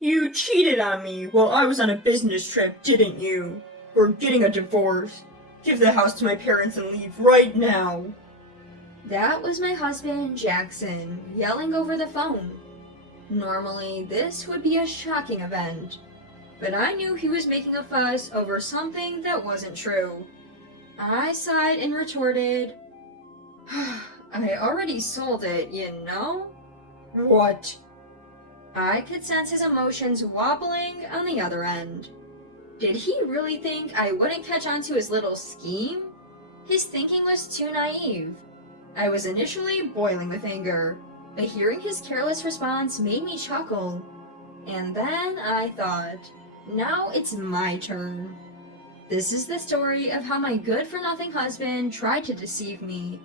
You cheated on me while I was on a business trip, didn't you? We're getting a divorce. Give the house to my parents and leave right now. That was my husband, Jackson, yelling over the phone. Normally, this would be a shocking event, but I knew he was making a fuss over something that wasn't true. I sighed and retorted, I already sold it, you know? What? I could sense his emotions wobbling on the other end. Did he really think I wouldn't catch on to his little scheme? His thinking was too naive. I was initially boiling with anger, but hearing his careless response made me chuckle. And then I thought, now it's my turn. This is the story of how my good-for-nothing husband tried to deceive me,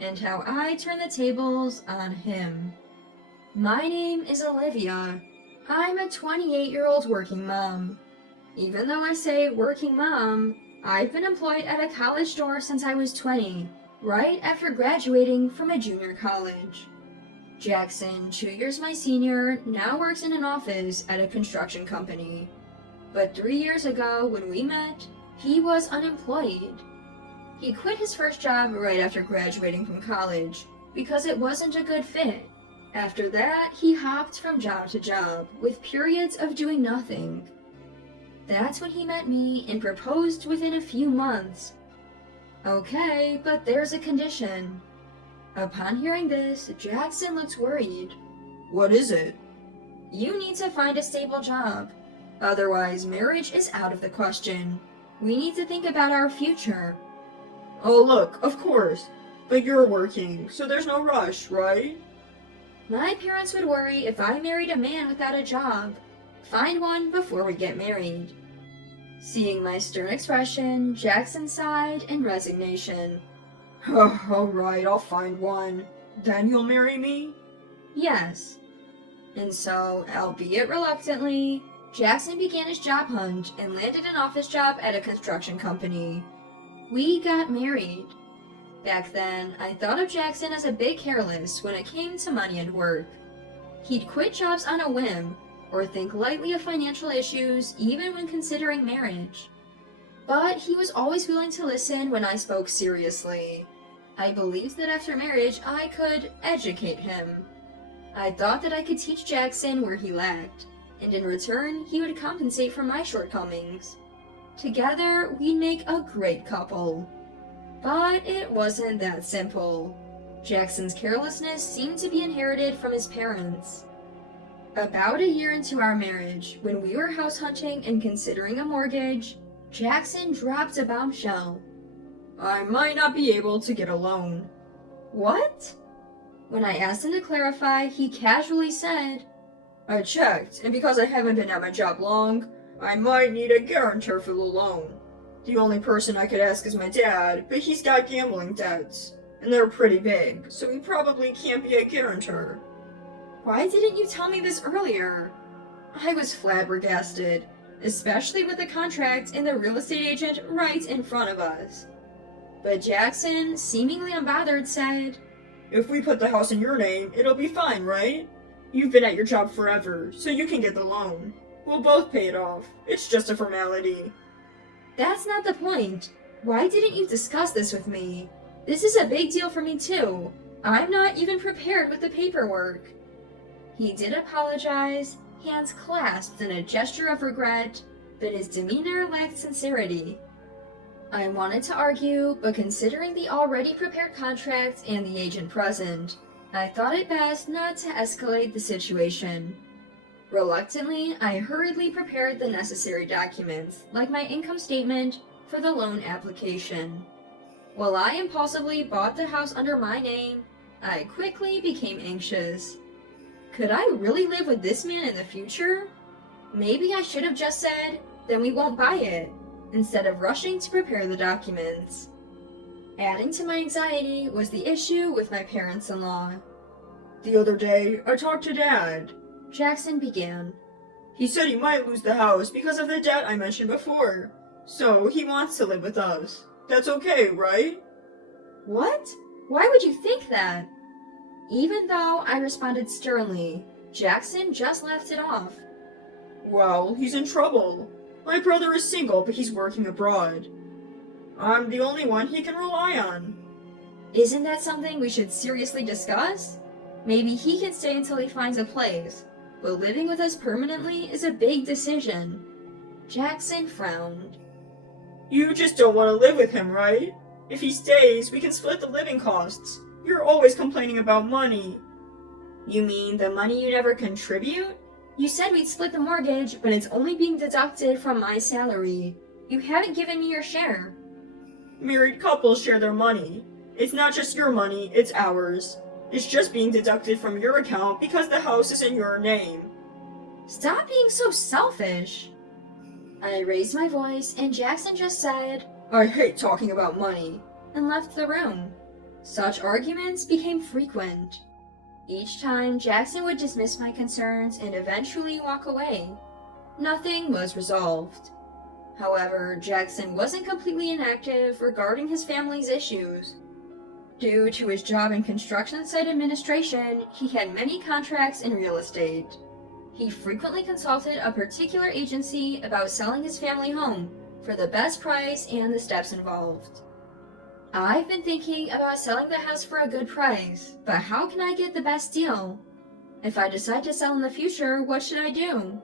and how I turned the tables on him. My name is Olivia. I'm a 28-year-old working mom. Even though I say working mom, I've been employed at a college store since I was 20, right after graduating from a junior college. Jackson, 2 years my senior, now works in an office at a construction company. But 3 years ago, when we met, he was unemployed. He quit his first job right after graduating from college because it wasn't a good fit. After that, he hopped from job to job, with periods of doing nothing. That's when he met me and proposed within a few months. Okay, but there's a condition. Upon hearing this, Jackson looks worried. What is it? You need to find a stable job. Otherwise, marriage is out of the question. We need to think about our future. Oh, look, of course. But you're working, so there's no rush, right? My parents would worry if I married a man without a job. Find one before we get married. Seeing my stern expression, Jackson sighed in resignation. Alright, I'll find one. Then you'll marry me? Yes. And so, albeit reluctantly, Jackson began his job hunt and landed an office job at a construction company. We got married. Back then, I thought of Jackson as a bit careless when it came to money and work. He'd quit jobs on a whim, or think lightly of financial issues even when considering marriage. But he was always willing to listen when I spoke seriously. I believed that after marriage I could educate him. I thought that I could teach Jackson where he lacked, and in return he would compensate for my shortcomings. Together, we'd make a great couple. But it wasn't that simple. Jackson's carelessness seemed to be inherited from his parents. About a year into our marriage, when we were house hunting and considering a mortgage, Jackson dropped a bombshell. I might not be able to get a loan. What? When I asked him to clarify, he casually said, I checked, and because I haven't been at my job long, I might need a guarantor for the loan. The only person I could ask is my dad, but he's got gambling debts, and they're pretty big, so he probably can't be a guarantor. Why didn't you tell me this earlier? I was flabbergasted, especially with the contract and the real estate agent right in front of us. But Jackson, seemingly unbothered, said, If we put the house in your name, it'll be fine, right? You've been at your job forever, so you can get the loan. We'll both pay it off. It's just a formality. That's not the point. Why didn't you discuss this with me? This is a big deal for me too. I'm not even prepared with the paperwork. He did apologize, hands clasped in a gesture of regret, but his demeanor lacked sincerity. I wanted to argue, but considering the already prepared contract and the agent present, I thought it best not to escalate the situation. Reluctantly, I hurriedly prepared the necessary documents, like my income statement, for the loan application. While I impulsively bought the house under my name, I quickly became anxious. Could I really live with this man in the future? Maybe I should have just said, then we won't buy it, instead of rushing to prepare the documents. Adding to my anxiety was the issue with my parents-in-law. The other day, I talked to Dad. Jackson began. He said he might lose the house because of the debt I mentioned before. So he wants to live with us. That's okay, right? What? Why would you think that? Even though I responded sternly, Jackson just laughed it off. Well, he's in trouble. My brother is single, but he's working abroad. I'm the only one he can rely on. Isn't that something we should seriously discuss? Maybe he can stay until he finds a place, but living with us permanently is a big decision. Jackson frowned. You just don't want to live with him, right? If he stays, we can split the living costs. You're always complaining about money. You mean the money you never contribute? You said we'd split the mortgage, but it's only being deducted from my salary. You haven't given me your share. Married couples share their money. It's not just your money, it's ours. It's just being deducted from your account because the house is in your name. Stop being so selfish. I raised my voice, and Jackson just said, I hate talking about money, and left the room. Such arguments became frequent. Each time, Jackson would dismiss my concerns and eventually walk away. Nothing was resolved. However, Jackson wasn't completely inactive regarding his family's issues. Due to his job in construction site administration, he had many contracts in real estate. He frequently consulted a particular agency about selling his family home for the best price and the steps involved. I've been thinking about selling the house for a good price, but how can I get the best deal? If I decide to sell in the future, what should I do?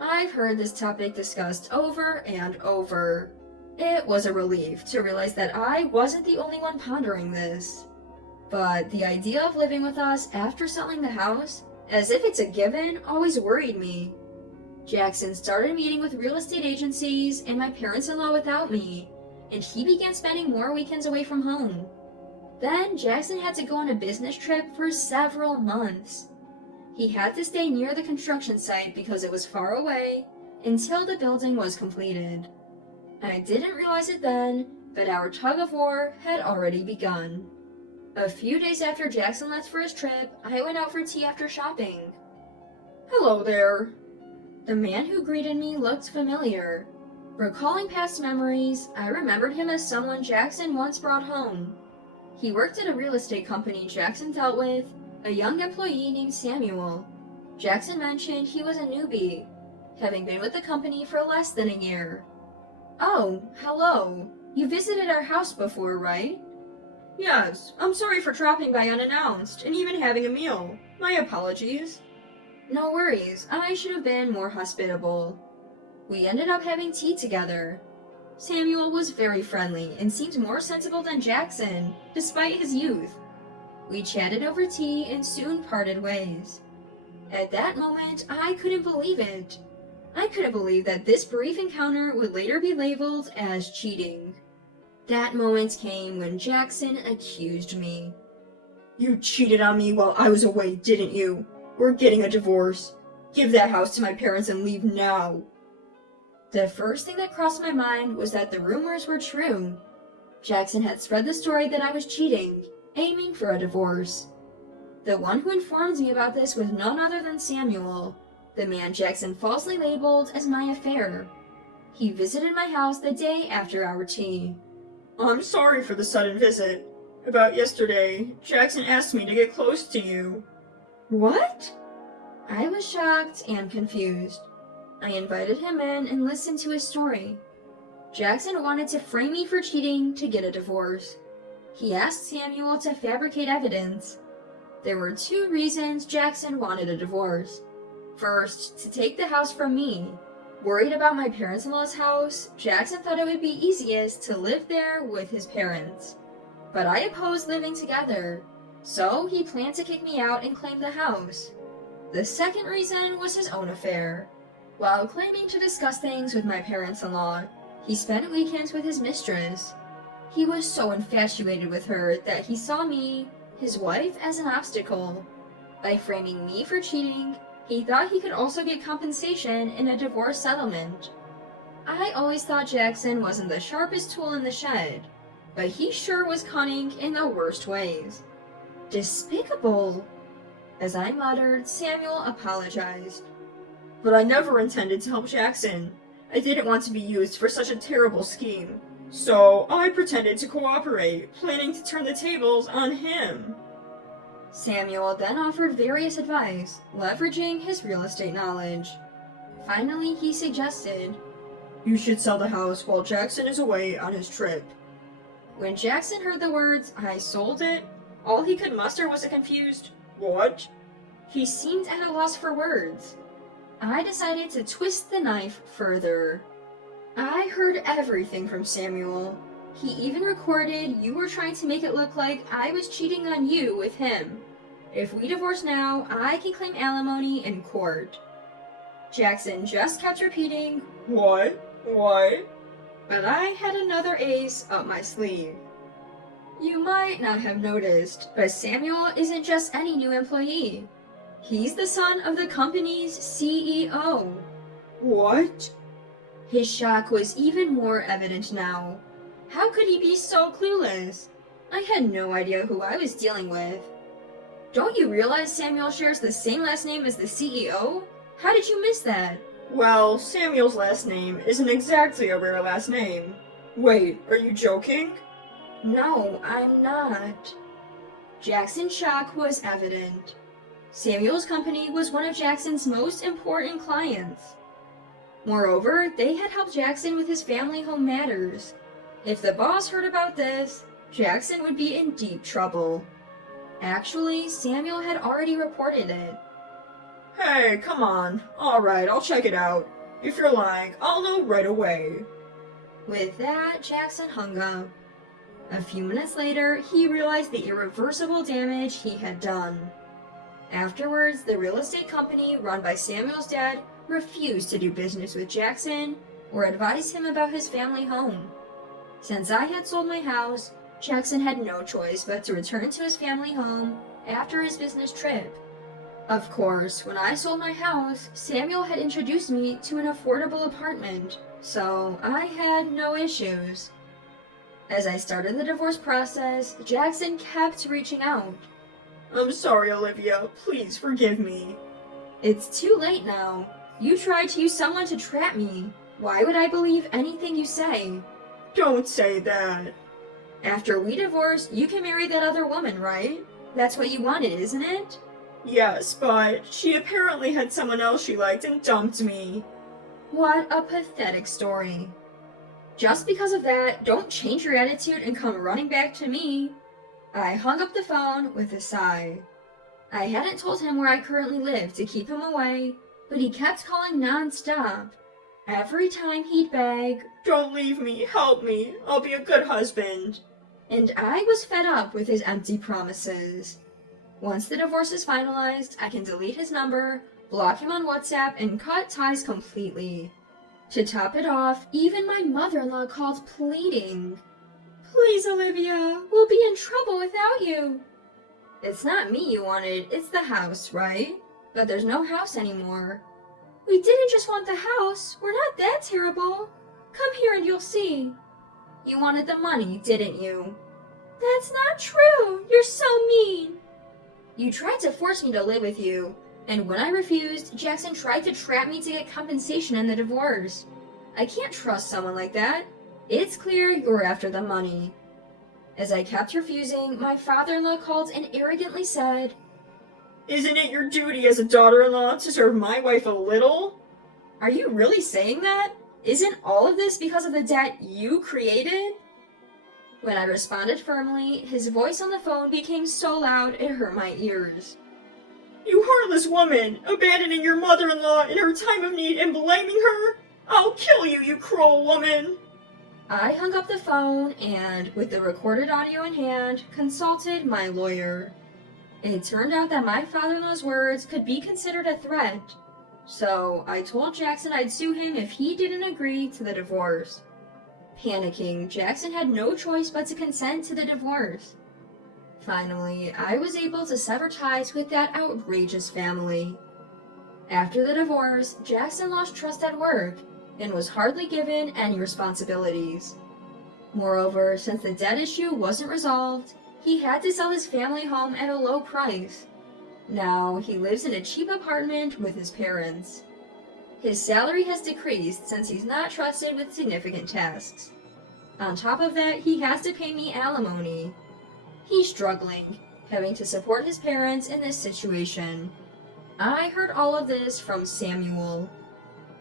I've heard this topic discussed over and over. It was a relief to realize that I wasn't the only one pondering this. But the idea of living with us after selling the house, as if it's a given, always worried me. Jackson started meeting with real estate agencies and my parents-in-law without me, and he began spending more weekends away from home. Then Jackson had to go on a business trip for several months. He had to stay near the construction site because it was far away until the building was completed. I didn't realize it then, but our tug-of-war had already begun. A few days after Jackson left for his trip, I went out for tea after shopping. Hello there. The man who greeted me looked familiar. Recalling past memories, I remembered him as someone Jackson once brought home. He worked at a real estate company Jackson dealt with, a young employee named Samuel. Jackson mentioned he was a newbie, having been with the company for less than a year. Oh, hello. You visited our house before, right? Yes, I'm sorry for dropping by unannounced and even having a meal. My apologies. No worries, I should have been more hospitable. We ended up having tea together. Samuel was very friendly and seemed more sensible than Jackson, despite his youth. We chatted over tea and soon parted ways. At that moment, I couldn't believe it. I couldn't believe that this brief encounter would later be labeled as cheating. That moment came when Jackson accused me. You cheated on me while I was away, didn't you? We're getting a divorce. Give that house to my parents and leave now. The first thing that crossed my mind was that the rumors were true. Jackson had spread the story that I was cheating, aiming for a divorce. The one who informed me about this was none other than Samuel, the man Jackson falsely labeled as my affair. He visited my house the day after our tea. I'm sorry for the sudden visit. About yesterday, Jackson asked me to get close to you. What? I was shocked and confused. I invited him in and listened to his story. Jackson wanted to frame me for cheating to get a divorce. He asked Samuel to fabricate evidence. There were two reasons Jackson wanted a divorce. First, to take the house from me. Worried about my parents-in-law's house, Jackson thought it would be easiest to live there with his parents. But I opposed living together, so he planned to kick me out and claim the house. The second reason was his own affair. While claiming to discuss things with my parents-in-law, he spent weekends with his mistress. He was so infatuated with her that he saw me, his wife, as an obstacle. By framing me for cheating, he thought he could also get compensation in a divorce settlement. I always thought Jackson wasn't the sharpest tool in the shed, but he sure was cunning in the worst ways. Despicable! As I muttered, Samuel apologized. But I never intended to help Jackson. I didn't want to be used for such a terrible scheme. So I pretended to cooperate, planning to turn the tables on him. Samuel then offered various advice, leveraging his real estate knowledge. Finally, he suggested. You should sell the house while Jackson is away on his trip. When Jackson heard the words, "I sold it," all he could muster was a confused, "What?" He seemed at a loss for words. I decided to twist the knife further. I heard everything from Samuel. He even recorded you were trying to make it look like I was cheating on you with him. If we divorce now, I can claim alimony in court. Jackson just kept repeating, "What? What?" But I had another ace up my sleeve. You might not have noticed, but Samuel isn't just any new employee. He's the son of the company's CEO. What? His shock was even more evident now. How could he be so clueless? I had no idea who I was dealing with. Don't you realize Samuel shares the same last name as the CEO? How did you miss that? Well, Samuel's last name isn't exactly a rare last name. Wait, are you joking? No, I'm not. Jackson's shock was evident. Samuel's company was one of Jackson's most important clients. Moreover, they had helped Jackson with his family home matters. If the boss heard about this, Jackson would be in deep trouble. Actually, Samuel had already reported it. Hey, come on. Alright, I'll check it out. If you're lying, I'll know right away. With that, Jackson hung up. A few minutes later, he realized the irreversible damage he had done. Afterwards, the real estate company run by Samuel's dad refused to do business with Jackson or advise him about his family home. Since I had sold my house, Jackson had no choice but to return to his family home after his business trip. Of course, when I sold my house, Samuel had introduced me to an affordable apartment, so I had no issues. As I started the divorce process, Jackson kept reaching out. I'm sorry, Olivia. Please forgive me. It's too late now. You tried to use someone to trap me. Why would I believe anything you say? Don't say that. After we divorce, you can marry that other woman, right? That's what you wanted, isn't it? Yes, but she apparently had someone else she liked and dumped me. What a pathetic story. Just because of that, don't change your attitude and come running back to me. I hung up the phone with a sigh. I hadn't told him where I currently lived to keep him away, but he kept calling non-stop. Every time he'd beg, "Don't leave me, help me, I'll be a good husband." And I was fed up with his empty promises. Once the divorce is finalized, I can delete his number, block him on WhatsApp, and cut ties completely. To top it off, even my mother-in-law called pleading. Please, Olivia, we'll be in trouble without you. It's not me you wanted, it's the house, right? But there's no house anymore. We didn't just want the house, we're not that terrible. Come here and you'll see. You wanted the money, didn't you? That's not true, you're so mean. You tried to force me to live with you, and when I refused, Jackson tried to trap me to get compensation in the divorce. I can't trust someone like that. It's clear you're after the money. As I kept refusing, my father-in-law called and arrogantly said, "Isn't it your duty as a daughter-in-law to serve my wife a little?" Are you really saying that? Isn't all of this because of the debt you created? When I responded firmly, his voice on the phone became so loud it hurt my ears. You heartless woman, abandoning your mother-in-law in her time of need and blaming her? I'll kill you, you cruel woman! I hung up the phone and, with the recorded audio in hand, consulted my lawyer. It turned out that my father-in-law's words could be considered a threat, so I told Jackson I'd sue him if he didn't agree to the divorce. Panicking, Jackson had no choice but to consent to the divorce. Finally, I was able to sever ties with that outrageous family. After the divorce, Jackson lost trust at work and was hardly given any responsibilities. Moreover, since the debt issue wasn't resolved, he had to sell his family home at a low price. Now, he lives in a cheap apartment with his parents. His salary has decreased since he's not trusted with significant tasks. On top of that, he has to pay me alimony. He's struggling, having to support his parents in this situation. I heard all of this from Samuel.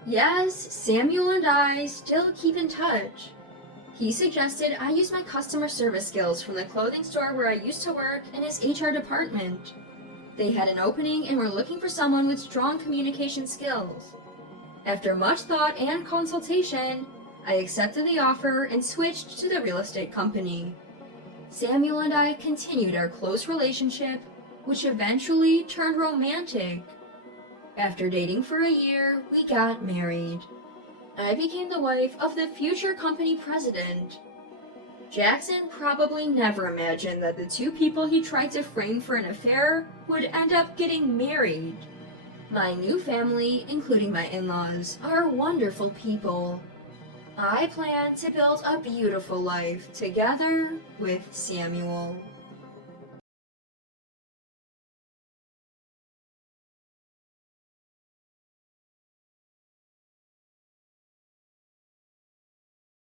Yes, Samuel and I still keep in touch. He suggested I use my customer service skills from the clothing store where I used to work in his HR department. They had an opening and were looking for someone with strong communication skills. After much thought and consultation, I accepted the offer and switched to the real estate company. Samuel and I continued our close relationship, which eventually turned romantic. After dating for a year, we got married. I became the wife of the future company president. Jackson probably never imagined that the two people he tried to frame for an affair would end up getting married. My new family, including my in-laws, are wonderful people. I plan to build a beautiful life together with Samuel.